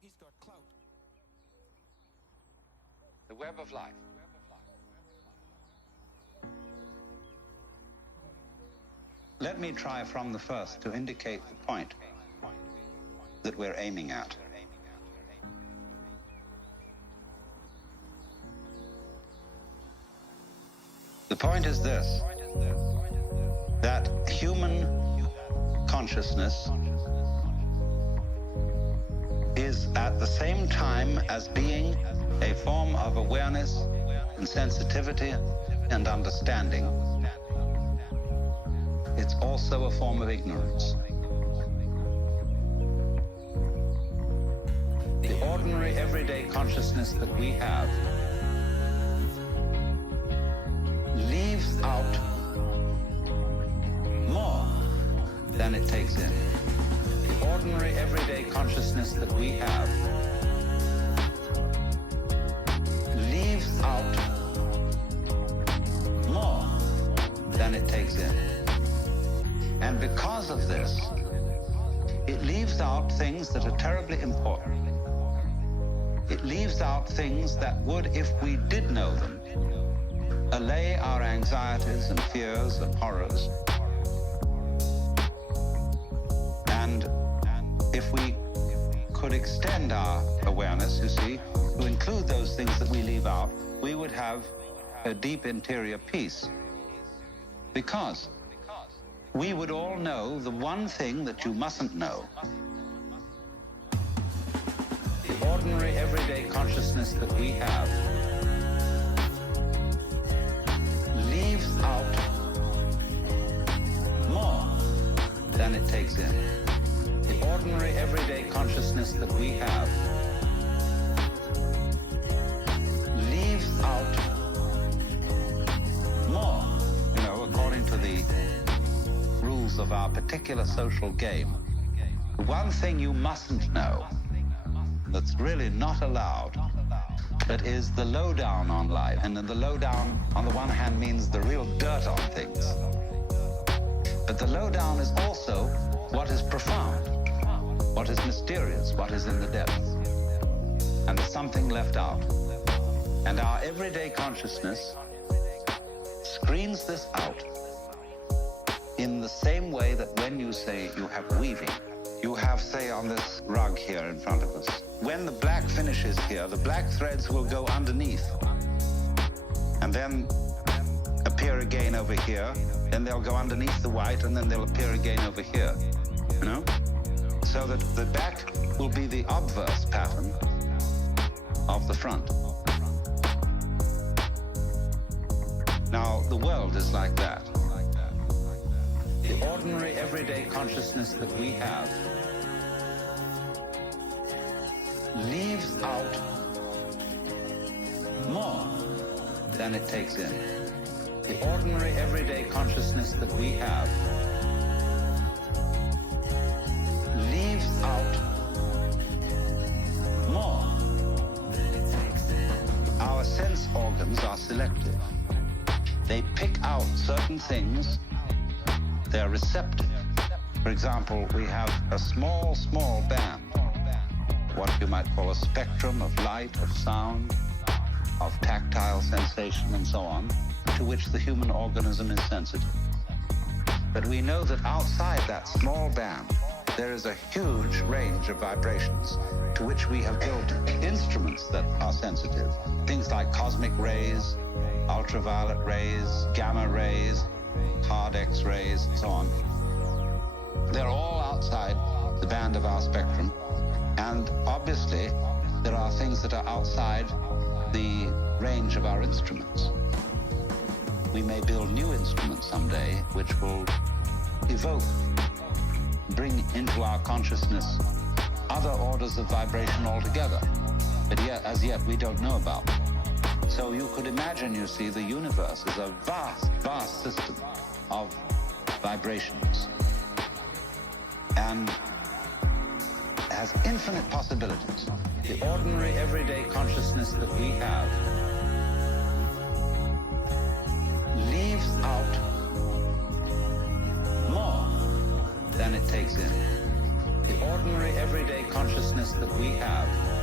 He's got clout. The web of life. Let me try from the first to indicate the point that we're aiming at. The point is this, that human consciousness is at the same time as being a form of awareness and sensitivity and understanding, it's also a form of ignorance. The ordinary everyday consciousness that we have leaves out more than it takes in. The ordinary everyday consciousness that we have leaves out more than it takes in. And because of this, it leaves out things that are terribly important. It leaves out things that would, if we did know them, allay our anxieties and fears and horrors. And if we could extend our awareness, you see, to include those things that we leave out, we would have a deep interior peace. Because we would all know the one thing that you mustn't know. The ordinary everyday consciousness that we have leaves out more than it takes in. The ordinary everyday consciousness that we have leaves out more, according to the rules of our particular social game. The one thing you mustn't know, that's really not allowed, that is the lowdown on life. And then the lowdown, on the one hand, means the real dirt on things. But the lowdown is also what is profound, what is mysterious, what is in the depths. And there's something left out. And our everyday consciousness screens this out in the same way that when you say you have weaving, you have, say, on this rug here in front of us, when the black finishes here, the black threads will go underneath and then appear again over here, then they'll go underneath the white and then they'll appear again over here, so that the back will be the obverse pattern of the front. Now, the world is like that. The ordinary everyday consciousness that we have leaves out more than it takes in. The ordinary everyday consciousness that we have leaves out more than it takes in. Our sense organs are selective. They pick out certain things. They're receptive. For example, we have a small band, what you might call a spectrum of light, of sound, of tactile sensation, and so on, to which the human organism is sensitive. But we know that outside that small band, there is a huge range of vibrations to which we have built instruments that are sensitive. Things like cosmic rays, ultraviolet rays, gamma rays, hard X-rays, and so on. They're all outside the band of our spectrum. And obviously, there are things that are outside the range of our instruments. We may build new instruments someday which will evoke, bring into our consciousnst other orders of vibration altogether, but yet, as yet, we don't know about them. So you could imagine, you see, the universe is a vast system of vibrations and has infinite possibilities. The ordinary everyday consciousness that we have leaves out more than it takes in. The ordinary everyday consciousness consciousness that we have